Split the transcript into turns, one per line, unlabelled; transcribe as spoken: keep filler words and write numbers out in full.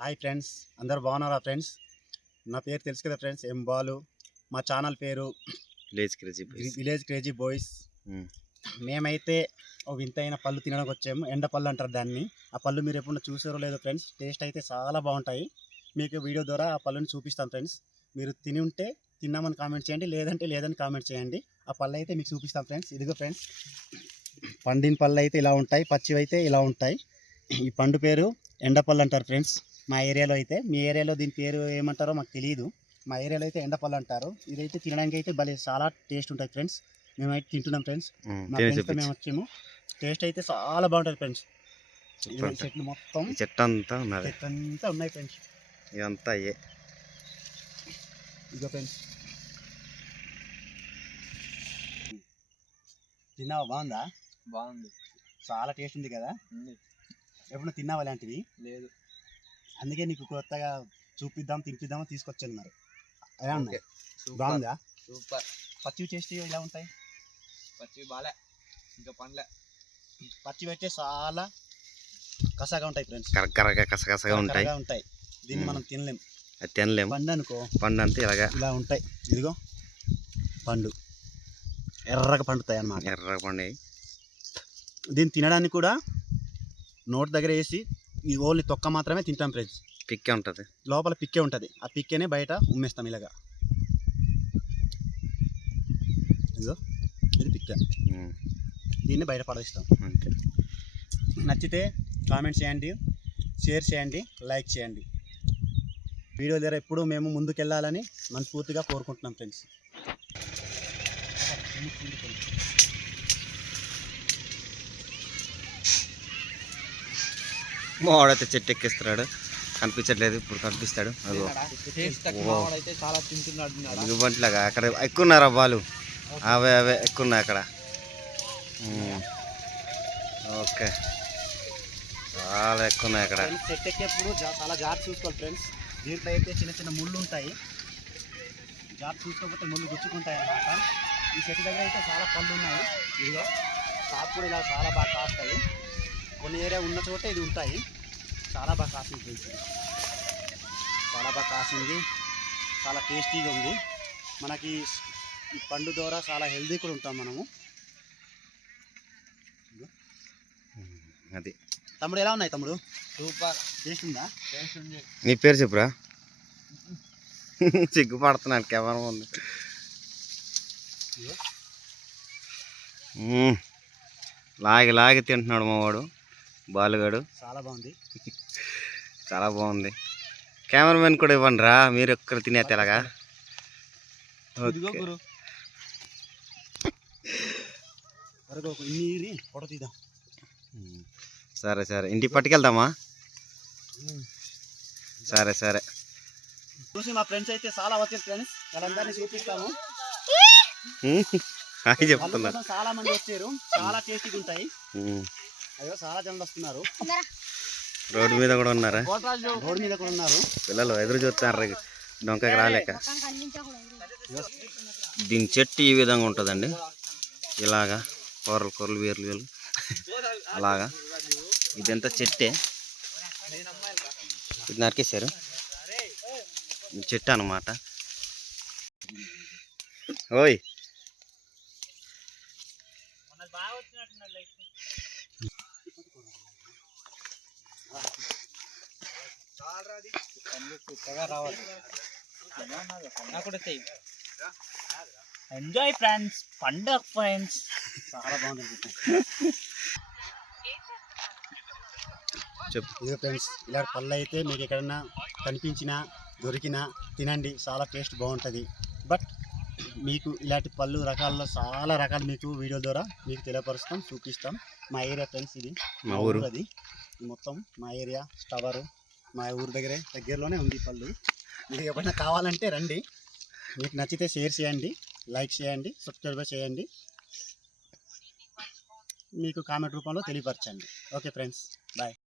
Hi friends, అందరు బాగున్నారా friends? నా పేరు తెలుసు కదా ఫ్రెండ్స్, ఎం బాలు. మా ఛానల్ పేరు
village crazy boys.
Village crazy boys. మేమైతే ఓ వింతైన పళ్ళు తినడానికి వచ్చాము. ఎండ పళ్ళు అంటారు దాన్ని. ఆ పళ్ళు మీరు ఎప్పుడు చూసారో లేదో ఫ్రెండ్స్, టేస్ట్ అయితే చాలా బాగుంటాయి. మీకు వీడియో ద్వారా ఆ పళ్ళుని చూపిస్తాను ఫ్రెండ్స్. మీరు తిని ఉంటే తిన్నామని కామెంట్ చేయండి, లేదంటే లేదని కామెంట్ చేయండి. ఆ పళ్ళు అయితే మీకు చూపిస్తాం ఫ్రెండ్స్. ఇదిగో ఫ్రెండ్స్, పండిన పళ్ళు అయితే ఇలా ఉంటాయి, పచ్చివి అయితే ఇలా ఉంటాయి. ఈ పండు పేరు ఎండపళ్ళు అంటారు ఫ్రెండ్స్. మా ఏరియాలో అయితే, మీ ఏరియాలో దీని పేరు ఏమంటారో మాకు తెలియదు. మా ఏరియాలో అయితే ఎండపళ్ళు అంటారు. ఇదైతే తినడానికి అయితే భలే చాలా టేస్ట్ ఉంటుంది ఫ్రెండ్స్. మేమైతే తింటున్నాం ఫ్రెండ్స్. మా ఫ్రెండ్స్తో మేము వచ్చాము. టేస్ట్ అయితే చాలా బాగుంటుంది ఫ్రెండ్స్. చెట్లు మొత్తం
చెట్టు అంతా ఉన్నది,
చెట్టు అంతా ఉన్నాయి ఫ్రెండ్స్.
ఇదంతా అయ్యే.
ఇదిగో ఫ్రెండ్స్, తిన్నావా? బాగుందా?
బాగుంది,
చాలా టేస్ట్ ఉంది కదా. ఎప్పుడు తిన్నావా అలాంటివి?
లేదు,
అందుకే నీకు కొత్తగా చూపిద్దాం తినిపిద్దామో తీసుకొచ్చాను. మరి ఎలా ఉన్నాయి? బాగుందా?
సూపర్.
పచ్చివి టేస్ట్ ఎలా ఉంటాయి?
పచ్చివి బాలే, ఇంకా పండ్లే.
పచ్చివి అయితే చాలా కసగా ఉంటాయి ఫ్రెండ్స్,
కరకరగా కసకసగా ఉంటాయి
ఉంటాయి దీన్ని మనం తినలేం.
అది తినలేము.
పండు అనుకో,
పండు అంతే ఇలాగా
ఇలా ఉంటాయి. ఇదిగో పండు ఎర్రగా పండుతాయి అన్నమాట.
ఎర్రగా పండు.
దీన్ని తినడానికి కూడా నోటి దగ్గర వేసి ఈ ఓన్లీ తొక్క మాత్రమే తింటాం ఫ్రెండ్స్.
పిక్కే ఉంటుంది,
లోపల పిక్కే ఉంటుంది. ఆ పిక్కేనే బయట ఉమ్మేస్తాం ఇలాగా. ఇదిగో ఇది పిక్కే, దీన్ని బయట పడేస్తాం.
అంతే.
నచ్చితే కామెంట్ చేయండి, షేర్ చేయండి, లైక్ చేయండి. వీడియో దగ్గర ఎప్పుడు మేము ముందుకెళ్ళాలని మనస్ఫూర్తిగా కోరుకుంటున్నాం ఫ్రెండ్స్.
వాడైతే చెట్టు ఎక్కిస్తున్నాడు, కనిపించట్లేదు. ఇప్పుడు కనిపిస్తాడు. బంట్లాగా అక్కడ ఎక్కున్నారా బాలు? అవే అవే ఎక్కున్నాయి అక్కడ. ఓకే, చాలా ఎక్కున్నాయి అక్కడ.
చెట్టు ఎక్కేప్పుడు చాలా జాగ్రత్త చూసుకోవాలి ఫ్రెండ్స్. దీంట్లో అయితే చిన్న చిన్న ముళ్ళు ఉంటాయి, జాగ్రత్త చూసుకోకపోతే ముళ్ళు గుచ్చుకుంటాయి అన్నమాట. ఈ చెట్టు దగ్గర అయితే చాలా పళ్ళు ఉన్నాయి. ఇదిగో కాపు కూడా ఇలా చాలా బాగా కాస్తాయి. కొన్ని ఏరియా ఉన్న చోట ఇది ఉంటాయి. చాలా బాగా కాసింది ఫ్రెండ్స్, చాలా బాగా కాసింది, చాలా టేస్టీగా ఉంది. మనకి ఈ పండు ద్వారా చాలా హెల్దీ కూడా ఉంటాం మనము.
అది
తమ్ముడు ఎలా ఉన్నాయి తమ్ముడు?
సూపర్
టేస్ట్ ఉందా?
టేస్ట్ ఉంది.
నీ పేరు చెప్పురా. సిగ్గుపడుతున్నాను, కెమెరా ఉంది. లాగి లాగి తింటున్నాడు మా వాడు బాలుగాడు.
చాలా బాగుంది,
చాలా బాగుంది. కెమెరామెన్ కూడా ఇవ్వండి రా, మీరు ఒక్కరు తినేది ఎలాగా. సరే సరే, ఇంటికి పట్టుకెళ్దామా? సరే సరే.
చూసి మా ఫ్రెండ్స్ అయితే చాలా వచ్చారు ఫ్రెండ్స్, వాళ్ళందరినీ చూపిస్తాము.
చెప్తున్నారు,
చాలా మంది వచ్చారు, చాలా టేస్టీగా ఉంటాయి. అయ్యో చాలా జనం వస్తున్నారు.
రోడ్డు మీద కూడా ఉన్నారా?
రోడ్డు మీద కూడా ఉన్నారు
పిల్లలు, ఎదురు చూస్తున్నారు డొంకకి రాలేక. దీని చెట్టు ఈ విధంగా ఉంటుందండి, ఇలాగా కూరలు కూరలు వేర్లు వేర్లు అలాగా. ఇదంతా చెట్టే, ఇది నరికేశారు. చెట్టు అన్నమాట. ఓయ్
ఎంజాయ్ ఫ్రెండ్స్, పండుగ ఫ్రెండ్స్.
చాలా బాగుంటుంది
చెప్పు.
ఇదే ఫ్రెండ్స్, ఇలాంటి పళ్ళు అయితే మీకు ఎక్కడన్నా కనిపించినా దొరికినా తినండి, చాలా టేస్ట్ బాగుంటుంది. బట్ మీకు ఇలాంటి పళ్ళు రకాల్లో చాలా రకాలు మీకు వీడియో ద్వారా మీకు తెలియపరుస్తాం, చూపిస్తాం. మా ఏరియా ఫ్రెండ్స్, ఇది
మా ఊరు.
అది మొత్తం మా ఏరియా స్టవరు, మా ఊరు దగ్గరే దగ్గరలోనే ఉంది పళ్ళు. మీకు ఎప్పుడైనా కావాలంటే రండి. మీకు నచ్చితే షేర్ చేయండి, లైక్ చేయండి, సబ్స్క్రైబ్ చేయండి, మీకు కామెంట్ రూపంలో తెలియపరచండి. Okay friends, bye.